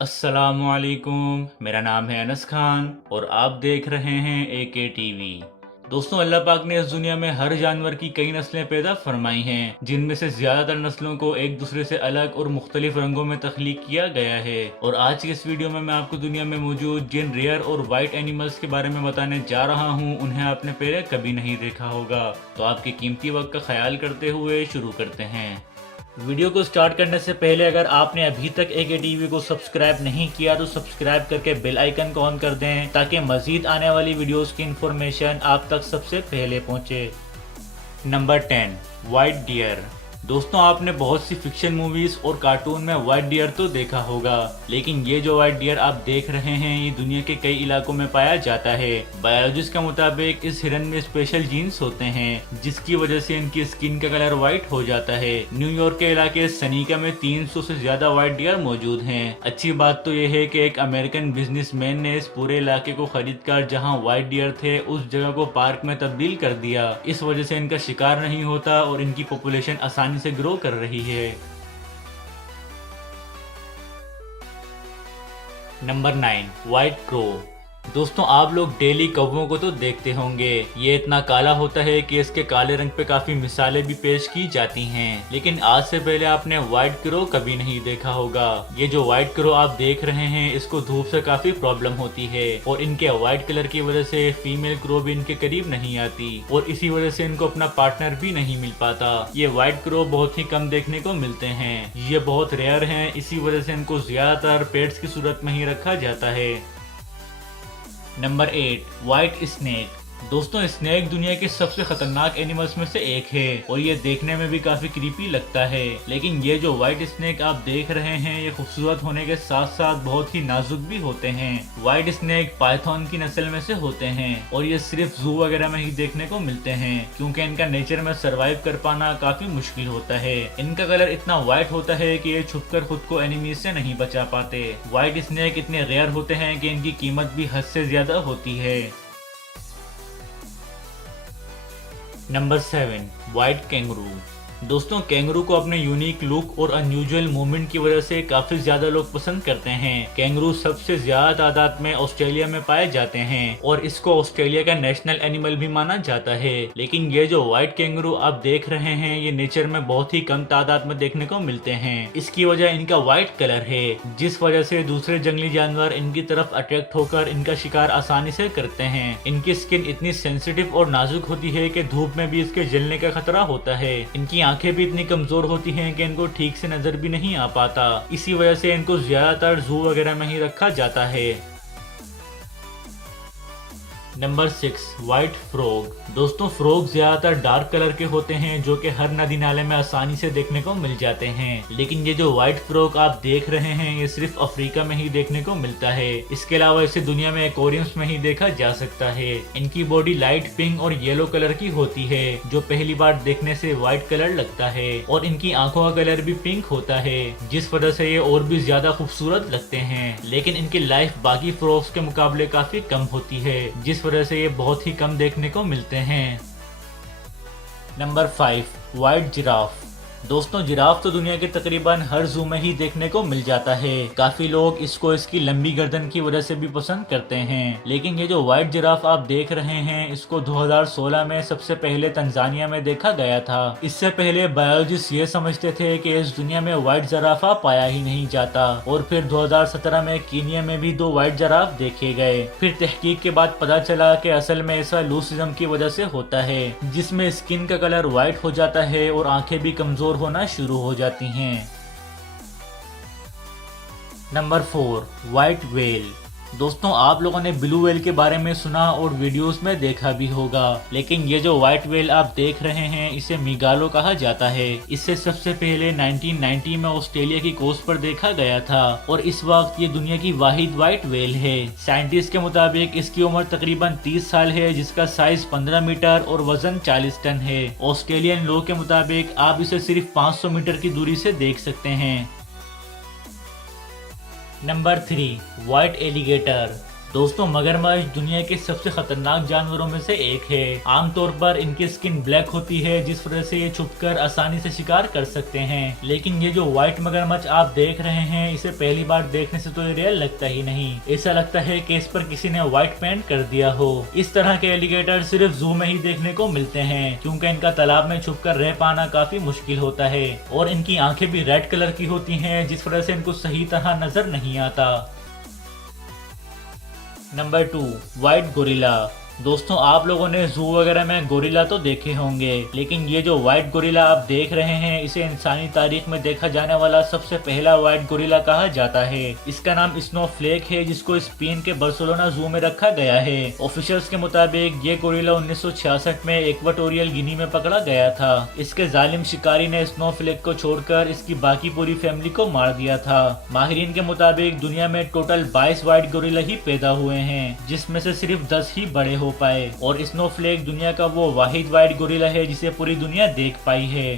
अस्सलामुअलैकुम। मेरा नाम है अनस खान और आप देख रहे हैं AK टीवी। दोस्तों, अल्लाह पाक ने इस दुनिया में हर जानवर की कई नस्लें पैदा फरमाई हैं, जिनमें से ज़्यादातर नस्लों को एक दूसरे से अलग और मुख्तलिफ रंगों में तख्लीक किया गया है। और आज की इस वीडियो में मैं आपको दुनिया में मौजूद जिन रेयर और वाइट एनिमल्स के बारे में बताने जा रहा हूँ, उन्हें आपने पहले कभी नहीं देखा होगा। तो आपके कीमती वक्त का ख्याल करते हुए शुरू करते हैं। वीडियो को स्टार्ट करने से पहले अगर आपने अभी तक AK टीवी को सब्सक्राइब नहीं किया तो सब्सक्राइब करके बेल आइकन को ऑन कर दें, ताकि मजीद आने वाली वीडियोस की इंफॉर्मेशन आप तक सबसे पहले पहुंचे। Number 10, white deer. दोस्तों, आपने बहुत सी फिक्शन मूवीज और कार्टून में वाइट डियर तो देखा होगा, लेकिन ये जो वाइट डियर आप देख रहे हैं ये दुनिया के कई इलाकों में पाया जाता है। बायोलॉजिस्ट के मुताबिक इस हिरन में स्पेशल जीन्स होते हैं, जिसकी वजह से इनकी स्किन का कलर व्हाइट हो जाता है। न्यूयॉर्क के इलाके सनीका में 300 से ज्यादा वाइट डियर मौजूद हैं। अच्छी बात तो यह है कि एक अमेरिकन बिजनेसमैन ने इस पूरे इलाके को खरीद कर जहाँ वाइट डियर थे उस जगह को पार्क में तब्दील कर दिया। इस वजह से इनका शिकार नहीं होता और इनकी पॉपुलेशन आसानी से ग्रो कर रही है। Number 9, white crow. दोस्तों, आप लोग डेली कौवों को तो देखते होंगे। ये इतना काला होता है कि इसके काले रंग पे काफी मिसालें भी पेश की जाती हैं, लेकिन आज से पहले आपने व्हाइट क्रो कभी नहीं देखा होगा। ये जो व्हाइट क्रो आप देख रहे हैं इसको धूप से काफी प्रॉब्लम होती है और इनके व्हाइट कलर की वजह से फीमेल क्रो भी इनके करीब नहीं आती और इसी वजह से इनको अपना पार्टनर भी नहीं मिल पाता। ये व्हाइट क्रो बहुत ही कम देखने को मिलते हैं, ये बहुत रेयर हैं, इसी वजह से इनको ज्यादातर पेट्स की सूरत में ही रखा जाता है। Number 8, white snake. दोस्तों, स्नेक दुनिया के सबसे खतरनाक एनिमल्स में से एक है और ये देखने में भी काफी क्रीपी लगता है, लेकिन ये जो व्हाइट स्नेक आप देख रहे हैं ये खूबसूरत होने के साथ साथ बहुत ही नाजुक भी होते हैं। व्हाइट स्नेक पाइथन की नस्ल में से होते हैं और ये सिर्फ जू वगैरह में ही देखने को मिलते हैं, क्योंकि इनका नेचर में सरवाइव कर पाना काफी मुश्किल होता है। इनका कलर इतना व्हाइट होता है कि ये छुपकर खुद को एनिमीज से नहीं बचा पाते। व्हाइट स्नेक इतने रेयर होते हैं कि इनकी कीमत भी हद से ज्यादा होती है। Number 7, white kangaroo. दोस्तों, कैंगरू को अपने यूनिक लुक और अनयूजुअल मूवमेंट की वजह से काफी ज्यादा लोग पसंद करते हैं। कैंगरू सबसे ज्यादा तादाद में ऑस्ट्रेलिया में पाए जाते हैं और इसको ऑस्ट्रेलिया का नेशनल एनिमल भी माना जाता है, लेकिन ये जो व्हाइट कैंगरू आप देख रहे हैं ये नेचर में बहुत ही कम तादाद में देखने को मिलते हैं। इसकी वजह इनका व्हाइट कलर है, जिस वजह से दूसरे जंगली जानवर इनकी तरफ अट्रैक्ट होकर इनका शिकार आसानी से करते हैं। इनकी स्किन इतनी सेंसिटिव और नाजुक होती है कि धूप में भी इसके जलने का खतरा होता है। इनकी आंखें भी इतनी कमजोर होती हैं कि इनको ठीक से नजर भी नहीं आ पाता, इसी वजह से इनको ज्यादातर जू वगैरह में ही रखा जाता है। Number 6, white frog. दोस्तों, फ्रॉग ज्यादातर डार्क कलर के होते हैं जो कि हर नदी नाले में आसानी से देखने को मिल जाते हैं, लेकिन ये जो व्हाइट फ्रॉग आप देख रहे हैं ये सिर्फ अफ्रीका में ही देखने को मिलता है। इसके अलावा इसे दुनिया में एक्वेरियम्स में ही देखा जा सकता है। इनकी बॉडी लाइट पिंक और येलो कलर की होती है, जो पहली बार देखने से व्हाइट कलर लगता है, और इनकी आंखों का कलर भी पिंक होता है, जिस वजह से ये और भी ज्यादा खूबसूरत लगते हैं। लेकिन इनकी लाइफ बाकी फ्रॉग्स के मुकाबले काफी कम होती है, जिस वजह से ये बहुत ही कम देखने को मिलते हैं। Number 5, white giraffe. दोस्तों, जिराफ तो दुनिया के तकरीबन हर जू में ही देखने को मिल जाता है। काफी लोग इसको इसकी लंबी गर्दन की वजह से भी पसंद करते हैं, लेकिन ये जो व्हाइट जिराफ आप देख रहे हैं इसको 2016 में सबसे पहले तंजानिया में देखा गया था। इससे पहले बायोलॉजिस्ट ये समझते थे कि इस दुनिया में व्हाइट जिराफा पाया ही नहीं जाता, और फिर 2017 में कीनिया में भी 2 व्हाइट जिराफ देखे गए। फिर तहकीक के बाद पता चला कि असल में ऐसा लूसिज्म की वजह से होता है, जिसमें स्किन का कलर व्हाइट हो जाता है और आंखें भी कमजोर होना शुरू हो जाती हैं। Number 4, white whale. दोस्तों, आप लोगों ने ब्लू व्हेल के बारे में सुना और वीडियोस में देखा भी होगा, लेकिन ये जो व्हाइट व्हेल आप देख रहे हैं इसे मिगालो कहा जाता है। इसे सबसे पहले 1990 में ऑस्ट्रेलिया की कोस्ट पर देखा गया था और इस वक्त ये दुनिया की वाहिद व्हाइट व्हेल है। साइंटिस्ट के मुताबिक इसकी उम्र तकरीबन 30 साल है, जिसका साइज 15 मीटर और वजन 40 टन है। ऑस्ट्रेलियन लॉ के मुताबिक आप इसे सिर्फ 500 मीटर की दूरी से देख सकते हैं। Number 3, white alligator. दोस्तों मगरमच्छ दुनिया के सबसे खतरनाक जानवरों में से एक है। आमतौर पर इनकी स्किन ब्लैक होती है, जिस वजह से ये छुपकर आसानी से शिकार कर सकते हैं। लेकिन ये जो व्हाइट मगरमच्छ आप देख रहे हैं, इसे पहली बार देखने से तो ये रियल लगता ही नहीं। ऐसा लगता है कि इस पर किसी ने व्हाइट पेंट कर दिया हो। इस तरह के एलिगेटर सिर्फ जू में ही देखने को मिलते हैं, क्योंकि इनका तालाब में छुपकर रह पाना काफी मुश्किल होता है और इनकी आंखें भी रेड कलर की होती हैं, जिस वजह से इनको सही तरह नजर नहीं आता। Number 2, white gorilla. दोस्तों आप लोगों ने जू वगैरह में गोरिल्ला तो देखे होंगे, लेकिन ये जो व्हाइट गोरिल्ला आप देख रहे हैं, इसे इंसानी तारीख में देखा जाने वाला सबसे पहला व्हाइट गोरिल्ला कहा जाता है। इसका नाम स्नोफ्लेक है, जिसको स्पेन के बार्सिलोना जू में रखा गया है। ऑफिशियल्स के मुताबिक ये गोरिल्ला 1966 में इक्वाटोरियल गिनी में पकड़ा गया था। इसके जालिम शिकारी ने स्नोफ्लेक को छोड़कर इसकी बाकी पूरी फैमिली को मार दिया था। माहिरीन के मुताबिक दुनिया में टोटल 22 व्हाइट गोरिल्ला ही पैदा हुए हैं, जिसमें से सिर्फ 10 ही बड़े हो पाए और स्नोफ्लेक दुनिया का वो वाहिद व्हाइट गोरिल्ला है जिसे पूरी दुनिया देख पाई है।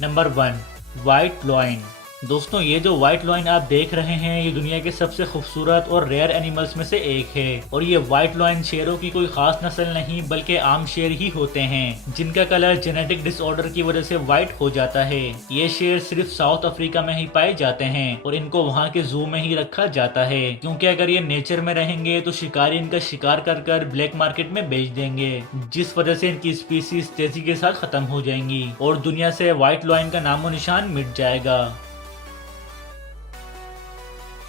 Number 1, white lion. दोस्तों ये जो व्हाइट लॉयन आप देख रहे हैं, ये दुनिया के सबसे खूबसूरत और रेयर एनिमल्स में से एक है। और ये व्हाइट लॉयन शेरों की कोई खास नस्ल नहीं, बल्कि आम शेर ही होते हैं, जिनका कलर जेनेटिक डिसऑर्डर की वजह से व्हाइट हो जाता है। ये शेर सिर्फ साउथ अफ्रीका में ही पाए जाते हैं और इनको वहाँ के जू में ही रखा जाता है, क्योंकि अगर ये नेचर में रहेंगे तो शिकारी इनका शिकार कर ब्लैक मार्केट में बेच देंगे, जिस वजह से इनकी स्पीसीज तेजी के साथ खत्म हो जाएंगी और दुनिया से व्हाइट लॉयन का नामो निशान मिट जाएगा।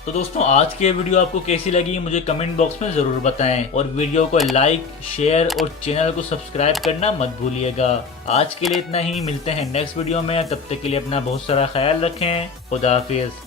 तो दोस्तों आज की ये वीडियो आपको कैसी लगी मुझे कमेंट बॉक्स में ज़रूर बताएं और वीडियो को लाइक, शेयर और चैनल को सब्सक्राइब करना मत भूलिएगा। आज के लिए इतना ही, मिलते हैं नेक्स्ट वीडियो में। तब तक के लिए अपना बहुत सारा ख्याल रखें। खुदा हाफिज़।